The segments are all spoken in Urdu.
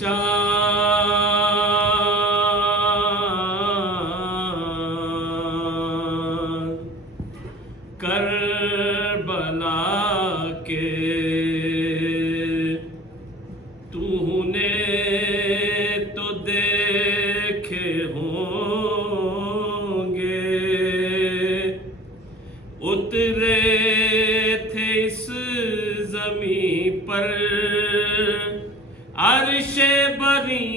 چاند کربلا کے تو نے تو دیکھے ہوں گے، اترے تھے اس زمین پر عرش بری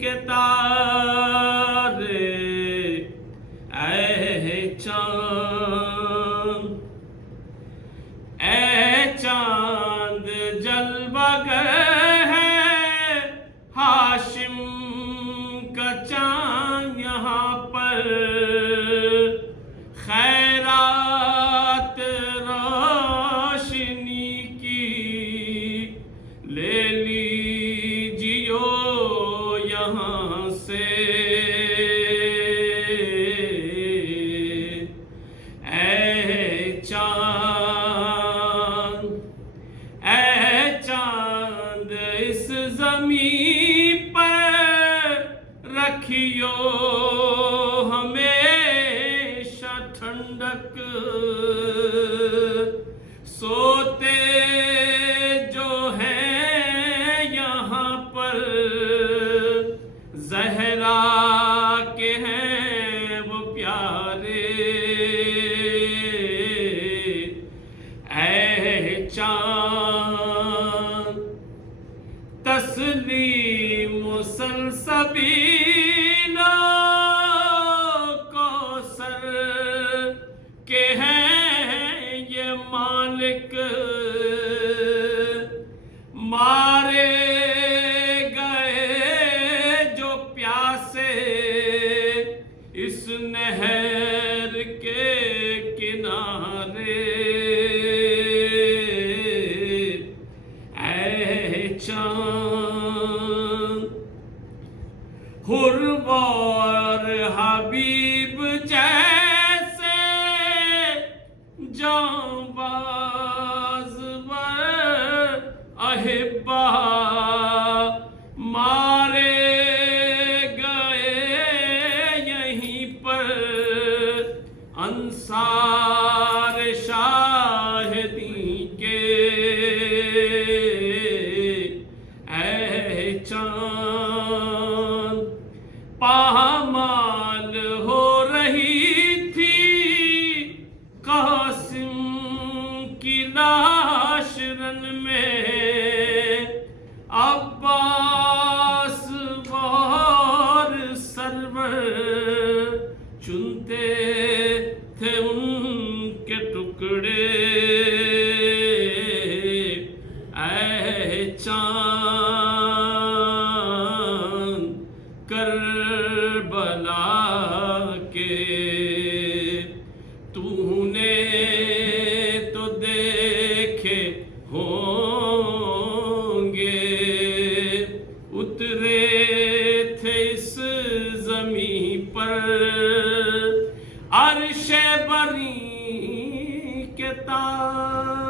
کے تارے، اے چاند جلوہ گر ہے ہاشم کا چاند یہاں پر، خیرات روشنی کی لے لیجیو یہاں سے، اے چاند اس زمین پر رکھیو ہمیشہ ٹھنڈک، سوتے جو ہیں یہاں پر زہرا کے ہیں وہ پیارے، اے چاند تسلیم سلسبیل کوثر کے ہیں یہ مالک، مارے گئے جو پیاسے اس نہر کے کنارے، اے چاند حروار حبیب جیسے جانباز ور احبا مارے گئے یہیں پر انصار شاہدی کے، اے چاند پامال ہو رہی تھی قاسم کی لاش رن میں، عباس اور سرور چنتے تھے ان کے ٹکڑے، اے چاند کربلا کے تو نے تو دیکھے ہوں گے، اترے تھے اس زمین پر عرش بری کے تارے۔